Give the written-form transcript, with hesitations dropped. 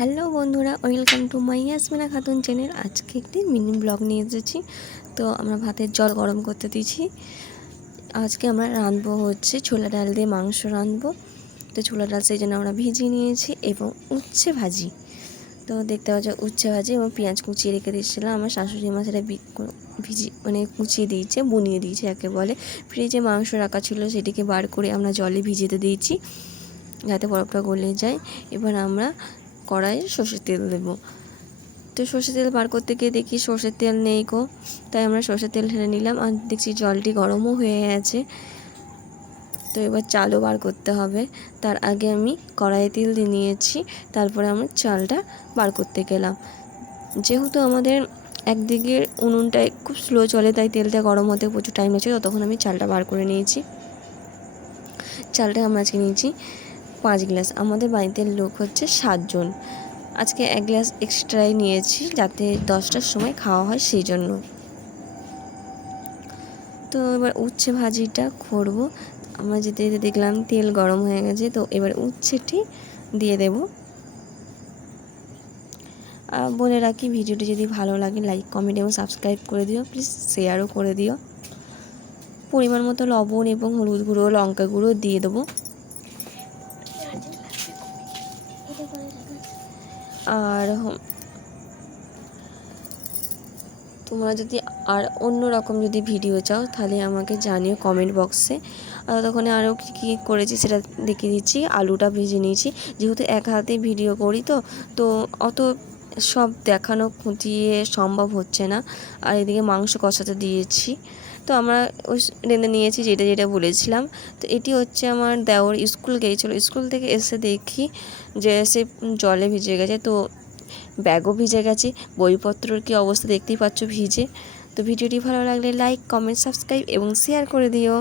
Hello বন্ধুরা, welcome to my Yasmina Khatun channel. আজকে একটি মিনি ব্লগ নিয়ে এসেছি। তো আমরা ভাতের জল গরম করতে দিয়েছি। আজকে আমরা রাঁধবো হচ্ছে ছোলা ডাল দিয়ে মাংস রাঁধবো। তো ছোলা ডাল সেই জন্য আমরা ভিজিয়ে নিয়েছি এবং উচ্ছে ভাজি। তো দেখতে পাচ্ছ উচ্ছে ভাজি এবং পেঁয়াজ কুচিয়ে রেখে দিয়েছিলাম। আমার শাশুড়ি মা সেটা কুচিয়ে দিয়েছে, বুনিয়ে দিয়েছে একে বলে। ফ্রিজে মাংস রাখা ছিল, সেটিকে বার করে আমরা জলে ভিজিয়ে দিয়েছি যাতে বরফটা গলে যায়। এবার আমরা কড়াইয়ে সর্ষের তেল দেবো। তো সর্ষের তেল বার করতে গিয়ে দেখি সর্ষের তেল নেই গো, তাই আমরা সর্ষের তেল ঢেলে নিলাম। আর দেখছি জলটি গরমও হয়ে গেছে। তো এবার চালও বার করতে হবে। তার আগে আমি কড়াইয়ে তেল দিয়ে নিয়েছি, তারপরে আমি চালটা বার করতে গেলাম। যেহেতু আমাদের একদিকে উনুনটা খুব স্লো চলে, তাই তেলটা গরম হতে প্রচুর টাইম লাগছে। ততক্ষণ আমি চালটা বার করে নিয়েছি। চালটা আমরা আজকে নিয়েছি 5 গ্লাস। আমাদের বাড়িতে লোক হচ্ছে 7 জন। আজকে 1 গ্লাস এক্সট্রাই নিয়েছি যাতে 10টার সময় খাওয়া হয় সেই জন্য। তো এবার উচ্ছে ভাজিটা করবো। আমরা যেতে যেতে দেখলাম তেল গরম হয়ে গেছে, তো এবার উচ্ছেটি দিয়ে দেব। বলে রাখি, ভিডিওটি যদি ভালো লাগে লাইক, কমেন্ট এবং সাবস্ক্রাইব করে দিও, প্লিজ শেয়ারও করে দিও। পরিমাণ মতো লবণ এবং হলুদ গুঁড়ো, লঙ্কা গুঁড়ো দিয়ে দেবো। আর তোমরা যদি আর অন্য রকম যদি ভিডিও চাও তাহলে আমাকে জানিও কমেন্ট বক্সে। ততক্ষণে আরও কী কী করেছি সেটা দেখিয়ে দিচ্ছি। আলুটা ভেজে নিয়েছি, যেহেতু এক হাতে ভিডিও করি তো অত সব দেখানো খুঁটিয়ে সম্ভব হচ্ছে না। আর এদিকে মাংস কষাতে দিয়েছি। তো আমরা ওই রেঁধে নিয়েছি যেটা যেটা বলেছিলাম। তো এটি হচ্ছে আমার দেওর স্কুল গিয়েছিলো, স্কুল থেকে এসে দেখি যে সে জলে ভিজে গেছে। তো ব্যাগও ভিজে গেছে, বইপত্রর কী অবস্থা দেখতেই পাচ্ছ ভিজে। তো ভিডিওটি ভালো লাগলে লাইক, কমেন্ট, সাবস্ক্রাইব এবং শেয়ার করে দিও।